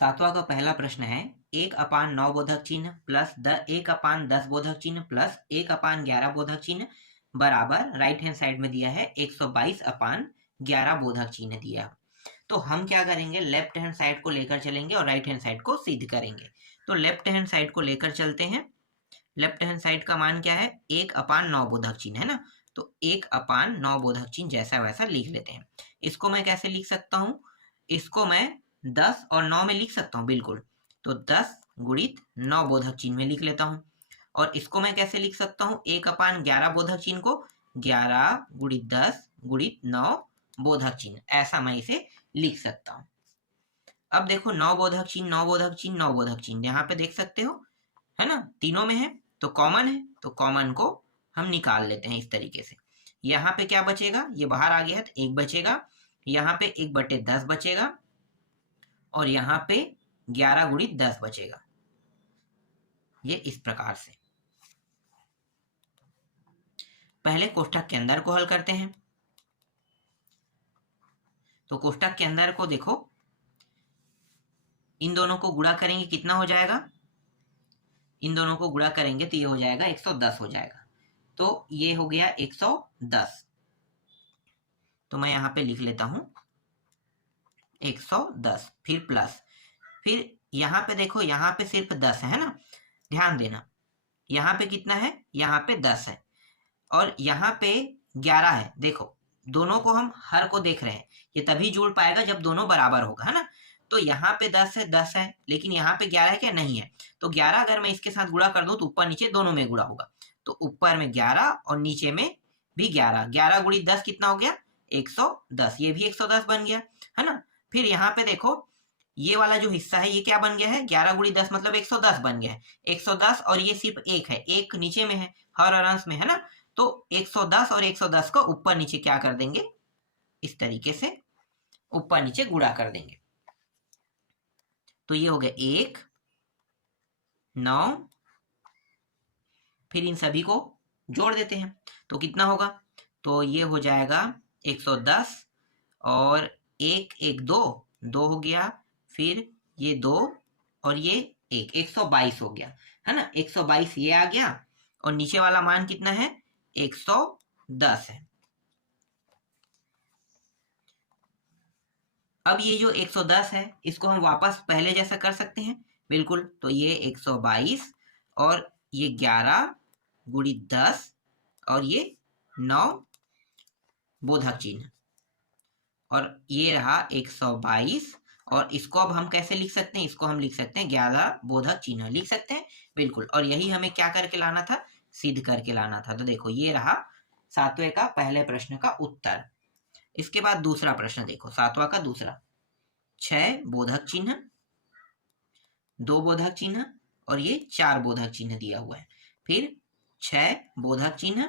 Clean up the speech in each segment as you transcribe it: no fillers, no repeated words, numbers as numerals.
सातवां का पहला प्रश्न है 1/9 बोधक चिन्ह प्लस 1/10 बोधक चिन्ह प्लस 1/11 बोधक चिन्ह बराबर राइट हैंड साइड में दिया है 122/11 बोधक चिन्ह दिया। तो हम क्या करेंगे, लेफ्ट हैंड साइड को लेकर चलेंगे और राइट हैंड साइड को सिद्ध करेंगे। तो लेफ्ट हैंड साइड को लेकर चलते हैं। लेफ्ट हैंड साइड का मान क्या है, 1/9 बोधक चिन्ह है ना। तो 1/9 बोधक चिन्ह जैसा वैसा लिख लेते हैं। इसको मैं कैसे लिख सकता हूं, इसको मैं 10 और 9 में लिख सकता हूं, बिल्कुल। तो 10 गुणित 9 बोधक चिन्ह में लिख लेता हूं। और इसको मैं कैसे लिख सकता हूं, 1/11 बोधक चिन्ह को 11 गुणित 10 गुणित 9 बोधक चिन्ह, ऐसा मैं इसे लिख सकता हूं। अब देखो 9 बोधक चिन्ह 9 बोधक चिन्ह 9 बोधक चिन्ह यहाँ पे देख सकते हो, है ना, तीनों में है तो कॉमन है, तो कॉमन को हम निकाल लेते हैं इस तरीके से। यहाँ पे क्या बचेगा, ये बाहर आ गया है तो 1 बचेगा, यहाँ पे 1/10 बचेगा और यहाँ पे 11 गुणित 10 बचेगा, ये इस प्रकार से। पहले कोष्ठक के अंदर को हल करते हैं। तो कोष्ठक के अंदर को देखो, इन दोनों को गुणा करेंगे कितना हो जाएगा, इन दोनों को गुणा करेंगे तो ये हो जाएगा 110 हो जाएगा। तो ये हो गया 110। तो मैं यहाँ पे लिख लेता हूं 110, फिर प्लस, फिर यहाँ पे देखो, यहाँ पे सिर्फ 10 है ना, ध्यान देना। यहाँ पे कितना है, यहाँ पे 10 है और यहाँ पे 11 है। देखो दोनों को हम हर को देख रहे हैं, ये तभी जुड़ पाएगा जब दोनों बराबर होगा, है ना। तो यहाँ पे 10 है लेकिन यहाँ पे 11 है क्या, नहीं है। तो 11 अगर मैं इसके साथ गुणा कर दूं तो ऊपर नीचे दोनों में गुणा होगा। तो ऊपर में 11 और नीचे में भी 11, 11 गुणित 10 कितना हो गया, 110, ये भी 110 बन गया, है ना। फिर यहाँ पे देखो, ये वाला जो हिस्सा है ये क्या बन गया है, 11 गुणित 10 मतलब 110 बन गया है, 110 और ये सिर्फ एक है, एक नीचे में है, हर और अंश में, है ना। तो 110 और 110 को ऊपर नीचे क्या कर देंगे, इस तरीके से ऊपर नीचे गुणा कर देंगे। तो ये हो गया 1, 9, फिर इन सभी को जोड़ देते हैं तो कितना होगा, तो ये हो जाएगा 110 और 1 1 2 2 हो गया, फिर ये 2 और ये 1 122 हो गया, है ना। 122 ये आ गया और नीचे वाला मान कितना है, 110 है। अब ये जो 110 है इसको हम वापस पहले जैसा कर सकते हैं, बिल्कुल। तो ये 122 और ये 11 गुणित 10 और ये 9 बोधक चिन्ह, और ये रहा 122। और इसको अब हम कैसे लिख सकते हैं, इसको हम लिख सकते हैं 11 बोधक चिन्ह लिख सकते हैं, बिल्कुल। और यही हमें क्या करके लाना था, सिद्ध करके लाना था। तो देखो ये रहा सातवें का पहले प्रश्न का उत्तर। इसके बाद दूसरा प्रश्न देखो, सातवां का दूसरा, 6 बोधक चिन्ह, 2 बोधक चिन्ह और ये 4 बोधक चिन्ह दिया हुआ है। फिर 6 बोधक चिन्ह,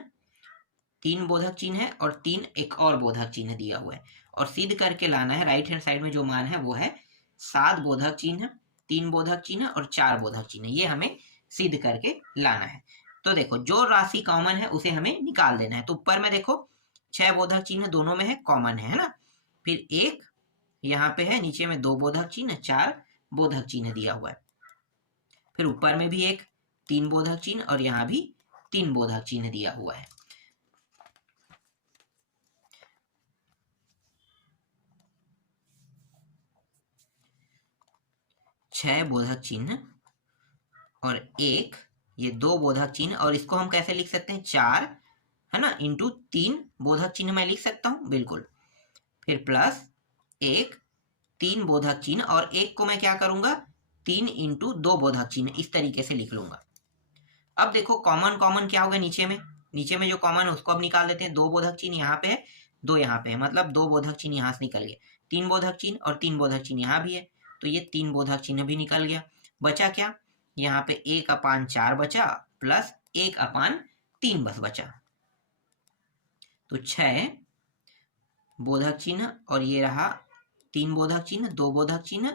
3 बोधक चिन्ह है और 3 एक और बोधक चिन्ह दिया हुआ है। और सिद्ध करके लाना है, राइट हैंड साइड में जो मान है वो है 7 बोधक चिन्ह, 3 बोधक चिन्ह और 4 बोधक चिन्ह, ये हमें सिद्ध करके लाना है। तो देखो जो राशि कॉमन है उसे हमें निकाल देना है। तो ऊपर में देखो 6 बोधक चिन्ह दोनों में है, कॉमन है ना। फिर 1 यहाँ पे है, नीचे में 2 बोधक चिन्ह, 4 बोधक चिन्ह दिया हुआ है। फिर ऊपर में भी एक 3 बोधक चिन्ह और यहाँ भी 3 बोधक चिन्ह दिया हुआ है। छह बोधक चिन्ह और एक ये 2 बोधक चिन्ह, और इसको हम कैसे लिख सकते हैं, 4 है ना इंटू 3 बोधक चिन्ह मैं लिख सकता हूं, बिल्कुल। फिर प्लस 1 3 बोधक चिन्ह और एक को मैं क्या करूंगा, 3 इंटू 2 बोधक चिन्ह, इस तरीके से लिख लूंगा। अब देखो कॉमन कॉमन क्या होगा, नीचे में जो कॉमन है उसको अब निकाल देते हैं। 2 बोधक चिन्ह यहाँ पे है, 2 यहाँ पे है, मतलब 2 बोधक चिन्ह यहाँ से निकल गए, 3 बोधक चिन्ह और 3 बोधक चिन्ह यहाँ भी है, तो ये 3 बोधक चिन्ह भी निकल गया। बचा क्या, यहाँ पे 1/4 बचा प्लस 1/3 बस बचा। तो 6 बोधक चिन्ह और ये रहा 3 बोधक चिन्ह, 2 बोधक चिन्ह,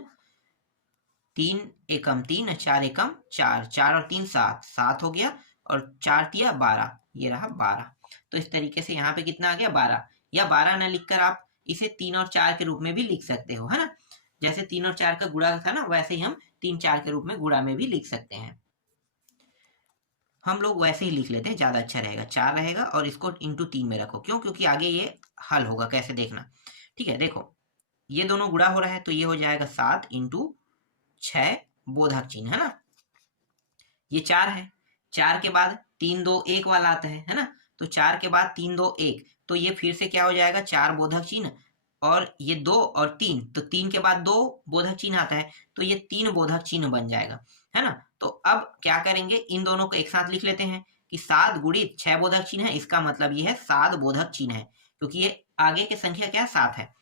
3 एकम 3, 4 एकम 4, 4 और 3 7, 7 हो गया और 4 तिया 12, ये रहा 12। तो इस तरीके से यहाँ पे कितना आ गया, 12, या 12 ना लिखकर आप इसे 3 और 4 के रूप में भी लिख सकते हो, है ना। जैसे 3 और 4 का गुणा था ना, वैसे ही हम 3 4 के रूप में गुणा में भी लिख सकते हैं। हम लोग वैसे ही लिख लेते हैं, ज़्यादा अच्छा रहेगा। 4 रहेगा और इसको इंटू 3 में रखो, क्यों? क्योंकि आगे ये हल होगा, कैसे देखना। ठीक है, देखो ये दोनों गुणा हो रहा है तो ये हो जाएगा 7 इंटू 6 बोधक चिन्ह, है ना। ये 4 है, 4 के बाद 3 2 1 वाला आता है ना। तो 4 के बाद 3 2 1, तो ये फिर से क्या हो जाएगा, 4 बोधक चिन्ह, और ये 2 और 3, तो 3 के बाद 2 बोधक चिन्ह आता है, तो ये 3 बोधक चिन्ह बन जाएगा, है ना। तो अब क्या करेंगे, इन दोनों को एक साथ लिख लेते हैं कि 7 गुणित 6 बोधक चिन्ह है, इसका मतलब ये है 7 बोधक चिन्ह है, क्योंकि ये आगे की संख्या क्या है, 7 है।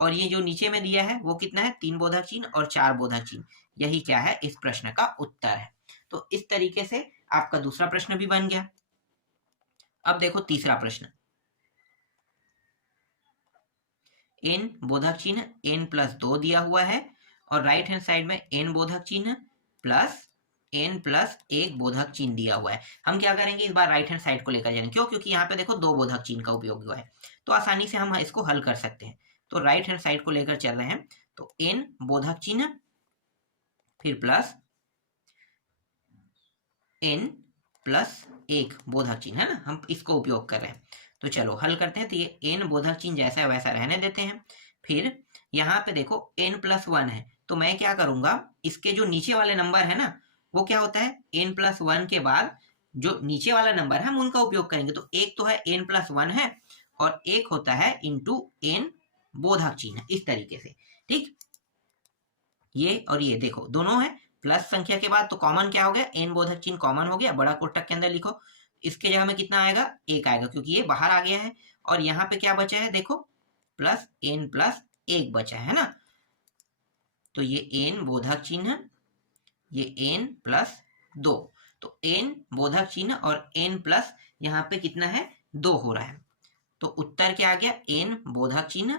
और ये जो नीचे में दिया है वो कितना है, 3 बोधक चिन्ह और 4 बोधक चिन्ह। यही क्या है, इस प्रश्न का उत्तर है। तो इस तरीके से आपका दूसरा प्रश्न भी बन गया। अब देखो तीसरा प्रश्न, n बोधक चिन्ह n प्लस 2 दिया हुआ है और राइट हैंड साइड में n बोधक चिन्ह प्लस n प्लस 1 बोधक चिन्ह दिया हुआ है। हम क्या करेंगे, इस बार राइट हैंड साइड को लेकर जाएंगे, क्यों? क्योंकि यहाँ पे देखो 2 बोधक चिन्ह का उपयोग हुआ है, तो आसानी से हम इसको हल कर सकते हैं। तो राइट हैंड साइड को लेकर चल रहे हैं, तो n बोधक चिन्ह फिर प्लस n प्लस 1 बोधक चिन्ह, है ना, हम इसको उपयोग कर रहे हैं। तो चलो हल करते हैं। तो ये n बोधक चिन्ह जैसा है वैसा रहने देते हैं। फिर यहाँ पे देखो n प्लस 1 है, तो मैं क्या करूंगा, इसके जो नीचे वाले नंबर है ना, वो क्या होता है, n प्लस 1 के बाद जो नीचे वाला नंबर है हम उनका उपयोग करेंगे। तो एक तो है n प्लस 1 है और एक होता है इंटू n बोधक चिन्ह, इस तरीके से। ठीक, ये और ये देखो दोनों है, प्लस संख्या के बाद तो कॉमन क्या हो गया, n बोधक चिन्ह कॉमन हो गया, बड़ा कोष्टक के अंदर लिखो। इसके जगह में कितना आएगा, 1 आएगा, क्योंकि ये बाहर आ गया है। और यहाँ पे क्या बचा है, देखो प्लस n प्लस 1 बचा है ना। तो ये n बोधक चिन्ह, ये n प्लस 2, तो n बोधक चिन्ह और n प्लस यहाँ पे कितना है, 2 हो रहा है। तो उत्तर क्या आ गया, n बोधक चिन्ह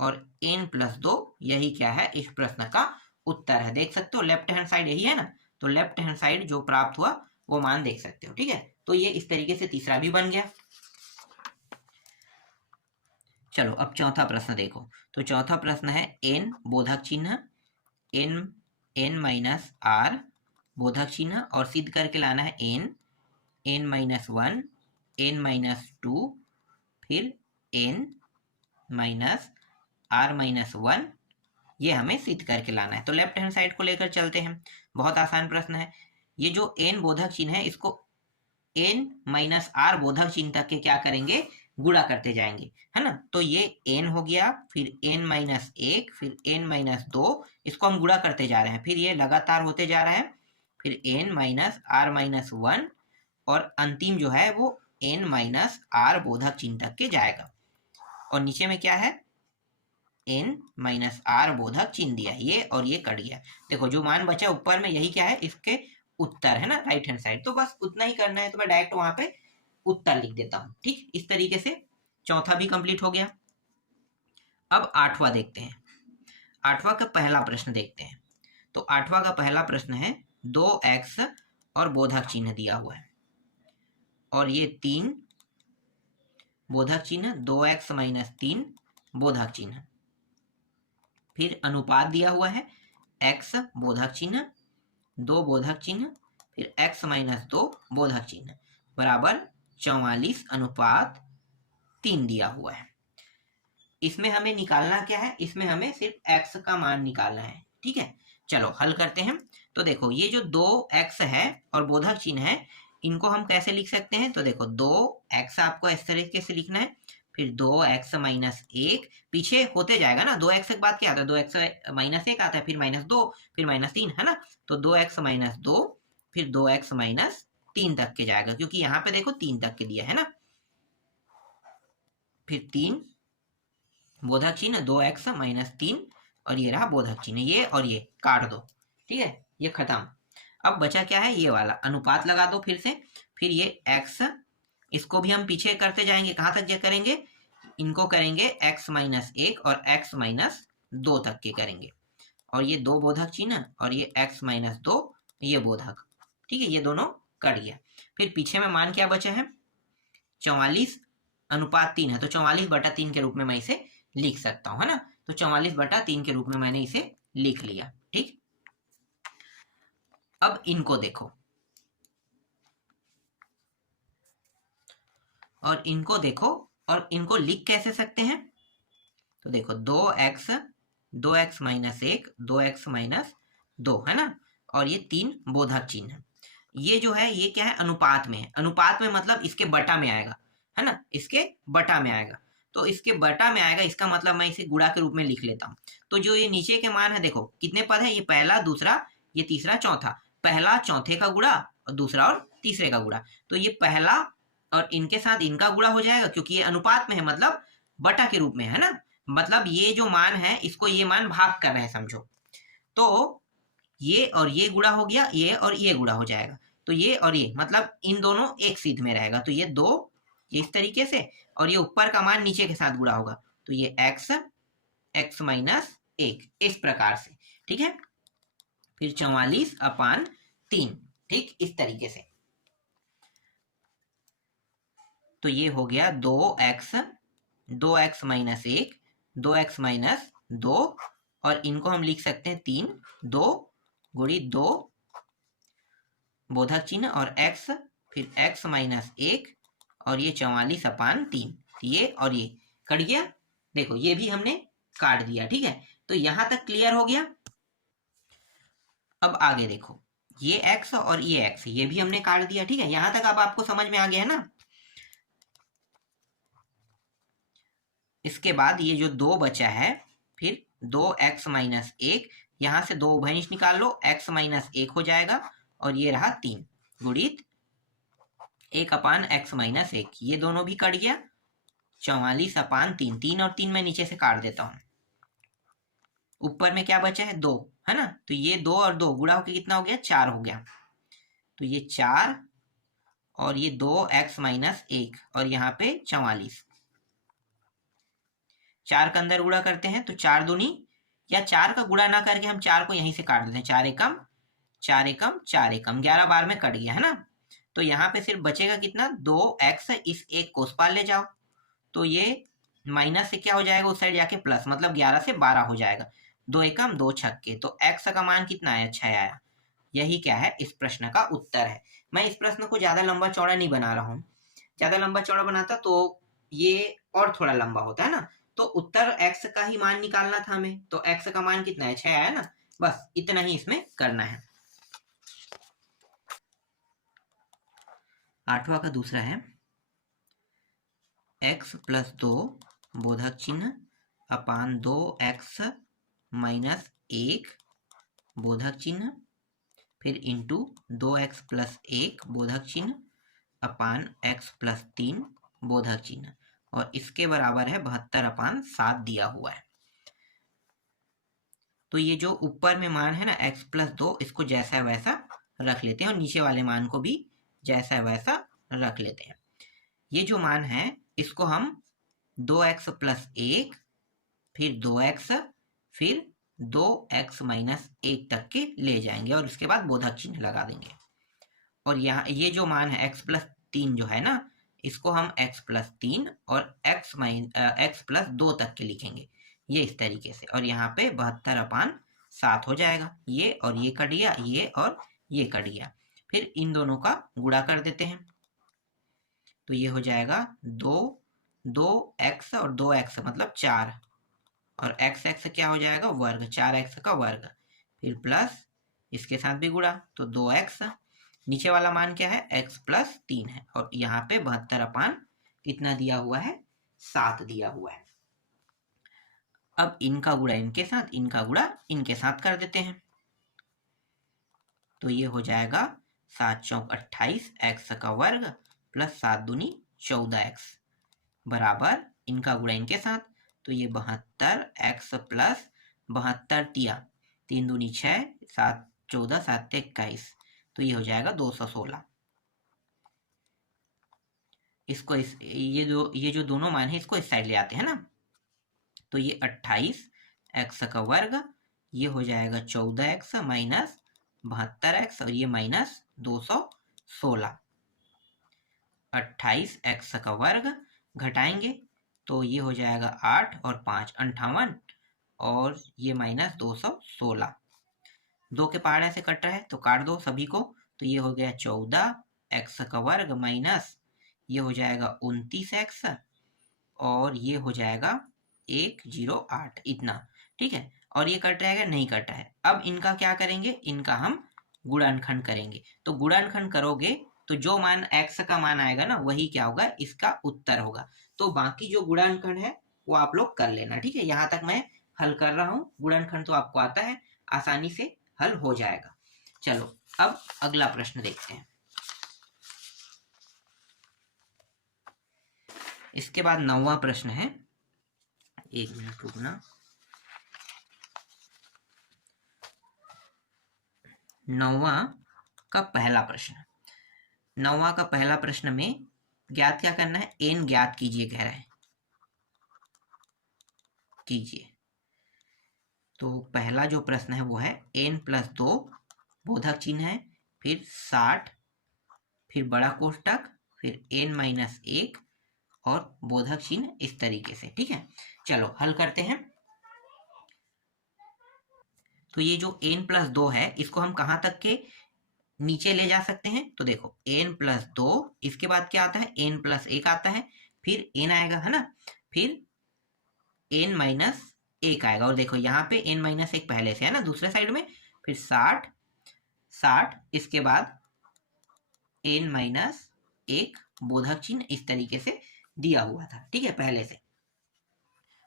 और n प्लस 2, यही क्या है, इस प्रश्न का उत्तर है। देख सकते हो लेफ्ट हैंड साइड यही है ना, तो लेफ्ट हैंड साइड जो प्राप्त हुआ वो मान देख सकते हो। ठीक है, तो ये इस तरीके से तीसरा भी बन गया। चलो अब चौथा प्रश्न देखो। तो चौथा प्रश्न है n बोधक चिन्ह n माइनस r बोधक चिन्ह, और सिद्ध करके लाना है n माइनस 1 n माइनस 2 फिर n माइनस r माइनस 1, ये हमें सिद्ध करके लाना है। तो लेफ्ट हैंड साइड को लेकर चलते हैं, बहुत आसान प्रश्न है। ये जो n बोधक चिन्ह है इसको n माइनस r बोधक चिन्ह तक के क्या करेंगे, गुणा करते जाएंगे, है ना। तो ये n हो गया, फिर n माइनस 1, फिर n माइनस 2, इसको हम गुणा करते जा रहे हैं, फिर ये लगातार होते जा रहा है, फिर n माइनस r माइनस 1, और अंतिम जो है वो n माइनस r बोधक चिन्ह तक के जाएगा। और नीचे में क्या है, n माइनस r बोधक चिन्ह दिया है, ये और ये कट गया। देखो जो मान बचा ऊपर में, यही क्या है, इसके उत्तर है ना, राइट हैंड साइड। तो बस उतना ही करना है, तो मैं डायरेक्ट वहां पे उत्तर लिख देता हूँ। ठीक, इस तरीके से चौथा भी कंप्लीट हो गया। अब आठवां देखते हैं। आठवां का पहला प्रश्न देखते हैं। तो आठवां का पहला प्रश्न है 2x और बोधक चिन्ह दिया हुआ है, और ये 3 बोधक चिन्ह, 2x माइनस 3 बोधक चिन्ह, फिर अनुपात दिया हुआ है x बोधक चिन्ह 2 बोधक चिन्ह, फिर x माइनस 2 बोधक चिन्ह बराबर 44 अनुपात 3 दिया हुआ है। इसमें हमें निकालना क्या है, इसमें हमें सिर्फ x का मान निकालना है। ठीक है, चलो हल करते हैं। तो देखो ये जो 2x है और बोधक चिन्ह है, इनको हम कैसे लिख सकते हैं। तो देखो 2x आपको इस तरीके से लिखना है, फिर 2x माइनस 1, पीछे होते जाएगा ना, 2x के बाद क्या आता है, 2x माइनस 1 आता है, फिर माइनस 2, फिर माइनस 3, है ना। तो 2x माइनस 2, फिर 2x माइनस 3 तक के जाएगा, क्योंकि यहाँ पे देखो 3 तक के दिया है ना। फिर 3 बोधक चिन्ह 2x माइनस 3, और ये रहा बोधक चिन्ह, ये और ये काट दो। ठीक है, ये खत्म। अब बचा क्या है, ये वाला अनुपात लगा दो फिर से, फिर ये x, इसको भी हम पीछे करते जाएंगे, कहाँ तक करेंगे, इनको करेंगे x माइनस 1 और x माइनस 2 तक के करेंगे, और ये 2 बोधक चिन्ह और ये x माइनस 2, ये बोधक। ठीक है, ये दोनों कट गया। फिर पीछे में मान क्या बचा है, 44 अनुपात 3 है, तो 44 बटा 3 के रूप में मैं इसे लिख सकता हूँ, है ना। तो 44/3 के रूप में मैंने इसे लिख लिया। ठीक, अब इनको देखो और इनको देखो, और इनको लिख कैसे सकते हैं? तो देखो 2x 2x minus 1 2x minus 2 है ना, और ये 3 बोधक चिन्ह। ये जो है ये क्या है, अनुपात में है। अनुपात में मतलब इसके बटा में आएगा, है ना, इसके बटा में आएगा। तो इसके बटा में आएगा, इसका मतलब मैं इसे गुणा के रूप में लिख लेता हूँ। तो जो ये नीचे के मान है, देखो कितने पद है, ये पहला, दूसरा, ये तीसरा, चौथा। पहला चौथे का गुणा और दूसरा और तीसरे का गुणा। तो ये पहला और इनके साथ इनका गुणा हो जाएगा, क्योंकि ये अनुपात में है, मतलब बटा के रूप में है ना। मतलब ये जो मान है, इसको ये मान भाग कर रहे हैं समझो। तो ये और ये गुणा हो गया, ये और ये गुणा हो जाएगा। तो ये और ये मतलब इन दोनों एक सीध में रहेगा। तो ये 2, ये इस तरीके से, और ये ऊपर का मान नीचे के साथ गुणा होगा। तो ये x माइनस 1 इस प्रकार से। ठीक है, फिर 44/3। ठीक, इस तरीके से। तो ये हो गया 2x माइनस 1 2x माइनस 2, और इनको हम लिख सकते हैं 3 2 गुणी 2 बोधक चिन्ह और x, फिर x माइनस 1, और ये 44/3। ये और ये कट गया। देखो ये भी हमने काट दिया। ठीक है, तो यहां तक क्लियर हो गया। अब आगे देखो, ये x और ये x, ये भी हमने काट दिया। ठीक है, यहां तक अब आपको समझ में आ गया है ना। इसके बाद ये जो 2 बचा है, फिर 2x माइनस 1, यहां से 2 उभयनिष्ठ निकाल लो, x माइनस 1 हो जाएगा, और ये रहा 3 गुणित 1/x माइनस 1, ये दोनों भी कट गया। 44/3, 3 और 3 मैं नीचे से काट देता हूं। ऊपर में क्या बचा है, 2, है ना। तो ये 2 और 2 गुणा होकर कितना हो गया, 4 हो गया। तो ये 4 और ये 2x माइनस 1, और यहाँ पे 44। 4 का अंदर गुणा करते हैं तो 4 दूनी, या 4 का गुणा ना करके हम 4 को यहीं से काट देते हैं। 4 एकम 4 एकम 4 एकम, 11 बार में कट गया, है ना। तो यहाँ पे सिर्फ बचेगा कितना, 2x, इस एक को उस पार ले जाओ, तो ये माइनस से क्या हो जाएगा, उस साइड जाके प्लस, मतलब 11 से 12 हो जाएगा। 2 एकम 2 छक्के, तो x का मान कितना है, 6 आया। यही क्या है, इस प्रश्न का उत्तर है। मैं इस प्रश्न को ज्यादा लंबा चौड़ा नहीं बना रहा हूँ। ज्यादा लंबा चौड़ा बनाता तो ये और थोड़ा लंबा होता है ना। तो उत्तर x का ही मान निकालना था हमें, तो x का मान कितना है, 6 आया ना। बस इतना ही इसमें करना है। 8वां का दूसरा है, x प्लस 2 बोधक चिन्ह अपान 2x माइनस 1 बोधक चिन्ह, फिर इंटू 2x प्लस 1 बोधक चिन्ह अपान x प्लस 3 बोधक चिन्ह, और इसके बराबर है 72/7 दिया हुआ है। तो ये जो ऊपर में मान है ना, x प्लस 2, इसको जैसा वैसा रख लेते हैं, और नीचे वाले मान को भी जैसा वैसा रख लेते हैं। ये जो मान है इसको हम 2x प्लस 1, फिर 2x, फिर 2x माइनस 1 तक के ले जाएंगे, और उसके बाद बोधक चिन्ह लगा देंगे। और यहाँ ये जो मान है x प्लस 3 जो है ना, इसको हम x प्लस 3 और x प्लस 2 तक के लिखेंगे, ये इस तरीके से। और यहाँ पे 72/7 हो जाएगा। ये और ये कट गया, ये और ये कट गया। फिर इन दोनों का गुणा कर देते हैं, तो ये हो जाएगा 2x और 2x मतलब 4, और x क्या हो जाएगा, वर्ग, 4x का वर्ग, फिर प्लस इसके साथ भी गुणा, तो 2x, नीचे वाला मान क्या है, x प्लस 3 है, और यहाँ पे 72 कितना दिया हुआ है, 7 दिया हुआ है। अब इनका गुणा इनके साथ, इनका गुणा इनके साथ कर देते हैं, तो ये हो जाएगा 7 चौक 28 x का वर्ग प्लस 7 दूनी 14x बराबर इनका गुणा इनके साथ, तो ये 72x प्लस 72 तिया 3 दूनी 6 7 14 7 21, तो ये हो जाएगा 216। इसको ये जो दोनों मान है इसको इस साइड ले आते हैं ना, तो ये 28x का वर्ग, ये हो जाएगा 14x माइनस 72x, और ये माइनस 216। 28x का वर्ग घटाएंगे तो ये हो जाएगा 8 और 5 58, और ये माइनस 216। 2 के पहाड़ ऐसे कट रहा है तो काट दो सभी को। तो ये हो गया 14 एक्स का वर्ग माइनस ये हो जाएगा 29 एक्स और ये हो जाएगा 108 इतना। ठीक है, और ये कट रहेगा नहीं कटा है। अब इनका क्या करेंगे, इनका हम गुणनखंड करेंगे। तो गुणनखंड करोगे तो जो मान x का मान आएगा ना वही क्या होगा, इसका उत्तर होगा। तो बाकी जो गुणनखंड है वो आप लोग कर लेना। ठीक है, यहाँ तक मैं हल कर रहा हूँ, गुणनखंड तो आपको आता है, आसानी से हल हो जाएगा। चलो अब अगला प्रश्न देखते हैं। इसके बाद 9वां प्रश्न है, 1 मिनट रुकना। 9वां का पहला प्रश्न, 9वां का पहला प्रश्न में ज्ञात क्या करना है, n ज्ञात कीजिए कह रहा है, कीजिए। तो पहला जो प्रश्न है वो है n+2 बोधक चिन्ह है, फिर 60, फिर बड़ा कोष्टक, फिर n-1 और बोधक चिन्ह इस तरीके से। ठीक है, चलो हल करते हैं। तो ये जो n+2 है इसको हम कहाँ तक के नीचे ले जा सकते हैं, तो देखो n+2, इसके बाद क्या आता है, n+1 आता है, फिर n आएगा है ना, फिर n-1 आएगा, और देखो यहाँ पे n-1 पहले से है ना दूसरे साइड में, फिर 60, इसके बाद n-1 बोधक चिन्ह इस तरीके से दिया हुआ था। ठीक है, पहले से।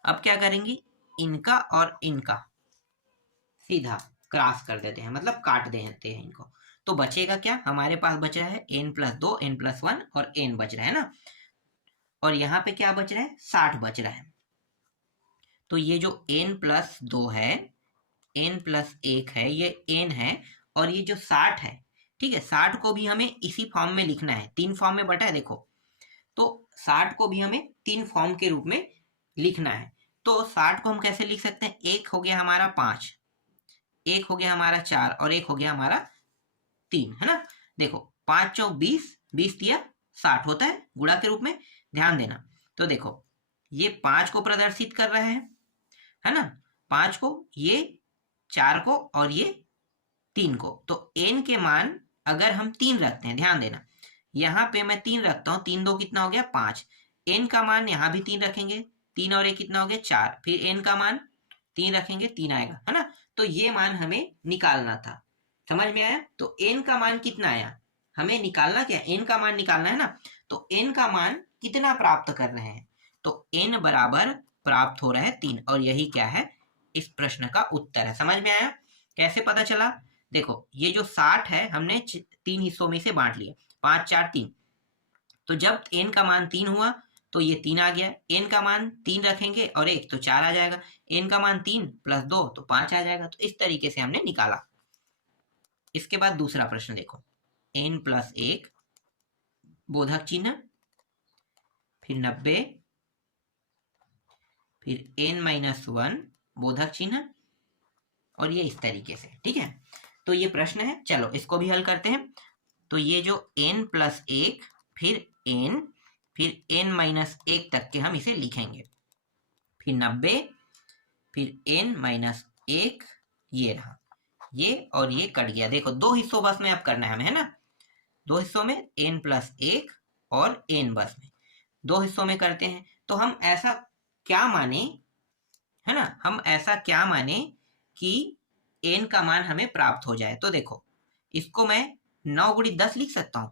अब क्या करेंगे, इनका और इनका सीधा क्रॉस कर देते हैं, मतलब काट देते हैं इनको। तो बचेगा क्या, हमारे पास बच रहा है n+2, n+1 और n बच रहा है ना, और यहाँ पे क्या बच रहा है, 60 बच रहा है। तो ये जो n+2 है, n+1 है, ये n है, और ये जो 60 है, ठीक है, 60 को भी हमें इसी फॉर्म में लिखना है, 3 फॉर्म में बटा है देखो। तो 60 को भी हमें 3 फॉर्म के रूप में लिखना है। तो 60 को हम कैसे लिख सकते हैं, एक हो गया हमारा 5, एक हो गया हमारा 4 और एक हो गया हमारा 3, है ना। देखो 5 चौक 20, 20 दिया 60 होता है गुणा के रूप में, ध्यान देना। तो देखो ये 5 को प्रदर्शित कर रहा है ना, 5 को, ये 4 को और ये 3 को। तो n के मान अगर हम 3 रखते हैं, ध्यान देना, यहाँ पे मैं 3 रखता हूँ, 3 2 कितना हो गया 5, n का मान यहाँ भी 3 रखेंगे, 3 और 1 कितना हो गया 4, फिर n का मान 3 रखेंगे 3 आएगा, है ना। तो ये मान हमें निकालना था, समझ में आया। तो n का मान कितना आया, हमें निकालना क्या, n का मान निकालना है ना। तो n का मान कितना प्राप्त कर रहे हैं, तो n बराबर प्राप्त हो रहा है 3, और यही क्या है, इस प्रश्न का उत्तर है। समझ में आया, कैसे पता चला, देखो ये जो 60 है हमने 3 हिस्सों में से बांट लिया, 5 4 3। तो जब n का मान 3 हुआ तो ये 3 आ गया, n का मान 3 रखेंगे और 1 तो 4 आ जाएगा, n का मान 3 + 2 तो 5 आ जाएगा। तो इस तरीके से हमने निकाला। इसके बाद दूसरा प्रश्न देखो, n+1 बोधक चिन्ह, फिर 90, फिर n-1 बोधक चिन्ह, और ये इस तरीके से। ठीक है, तो ये प्रश्न है, चलो इसको भी हल करते हैं। तो ये जो n+1 फिर n फिर n-1 तक के हम इसे लिखेंगे, फिर 90, फिर n-1, ये रहा, ये और ये कट गया। देखो 2 हिस्सों बस में अब करना है हमें, है ना, 2 हिस्सों में n+1 और n बस में 2 हिस्सों में करते हैं। तो हम ऐसा क्या माने, है ना, हम ऐसा क्या माने कि n का मान हमें प्राप्त हो जाए। तो देखो इसको मैं 9 × 10 लिख सकता हूँ,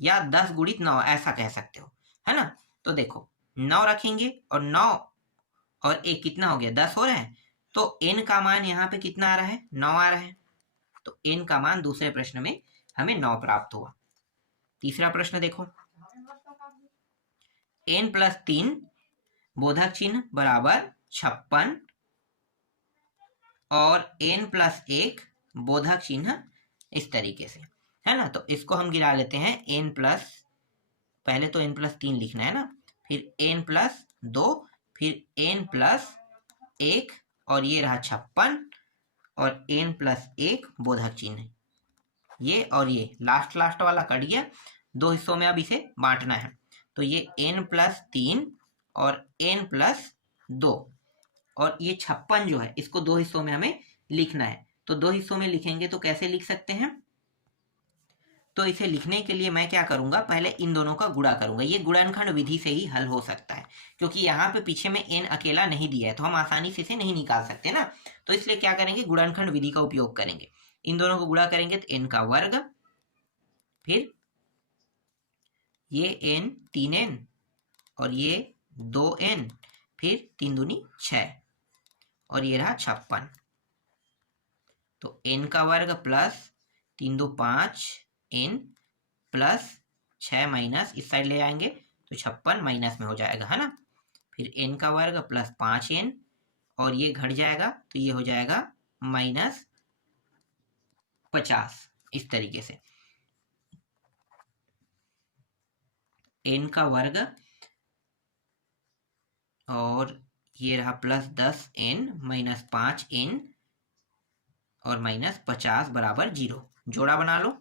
या 10 × 9 ऐसा कह सकते हो, है ना। तो देखो 9 रखेंगे और 9 और 1 कितना हो गया 10 हो रहा है। तो n का मान यहाँ पे कितना आ रहा है, 9 आ रहा है। तो n का मान दूसरे प्रश्न में हमें 9 प्राप्त हुआ। तीसरा प्रश्न देखो, n+3 बोधक चिन्ह बराबर 56 और n+1 बोधक चिन्ह इस तरीके से, है ना। तो इसको हम गिरा लेते हैं, पहले तो n+3 लिखना है ना, फिर n+2, फिर n+1 और ये रहा 56 और n+1 बोधक चिन्ह, ये और ये लास्ट वाला कट गया। 2 हिस्सों में अब इसे बांटना है। तो ये n+3 और n+2 और ये 56 जो है इसको 2 हिस्सों में हमें लिखना है। तो 2 हिस्सों में लिखेंगे तो कैसे लिख सकते हैं? तो इसे लिखने के लिए मैं क्या करूंगा, पहले इन दोनों का गुणा करूंगा। ये गुणनखंड विधि से ही हल हो सकता है, क्योंकि यहाँ पे पीछे में n अकेला नहीं दिया है तो हम आसानी से इसे नहीं निकाल सकते ना। तो इसलिए क्या करेंगे, गुणनखंड विधि का उपयोग करेंगे। इन दोनों को गुणा करेंगे तो n का वर्ग, फिर ये n 3n और ये 2n, फिर 3 दूनी 6 और ये रहा 56। तो n का वर्ग प्लस 3 दो 5 n प्लस 6 माइनस इस साइड ले आएंगे तो 56 माइनस में हो जाएगा, है ना। फिर n का वर्ग प्लस 5n और ये घट जाएगा तो ये हो जाएगा माइनस 50। इस तरीके से n का वर्ग और ये रहा प्लस 10n माइनस 5n और माइनस 50 बराबर 0। जोड़ा बना लो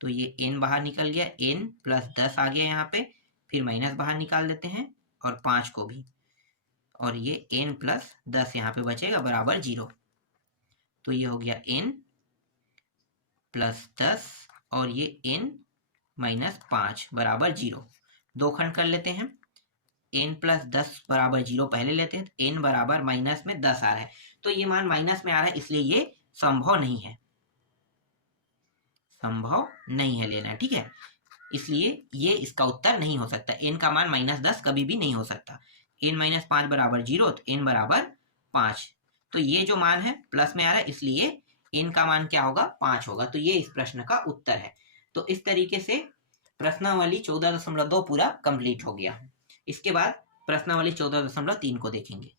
तो ये n बाहर निकल गया, n प्लस 10 आ गया यहाँ पे, फिर माइनस बाहर निकाल देते हैं और 5 को भी, और ये n प्लस 10 यहाँ पे बचेगा बराबर 0। तो ये हो गया n प्लस 10 और ये n माइनस 5 बराबर 0। दो खंड कर लेते हैं, n प्लस 10 बराबर 0 पहले लेते हैं तो n बराबर माइनस में 10 आ रहा है। तो ये मान माइनस में आ रहा है इसलिए ये संभव नहीं है, संभव नहीं है लेना, ठीक है। इसलिए ये इसका उत्तर नहीं हो सकता। n का मान माइनस 10 कभी भी नहीं हो सकता। n माइनस 5 बराबर 0 तो n बराबर 5। तो ये जो मान है प्लस में आ रहा है इसलिए n का मान क्या होगा, 5 होगा। तो ये इस प्रश्न का उत्तर है। तो इस तरीके से प्रश्नावली 14.2 पूरा कंप्लीट हो गया। इसके बाद प्रश्नावली 14.3 को देखेंगे।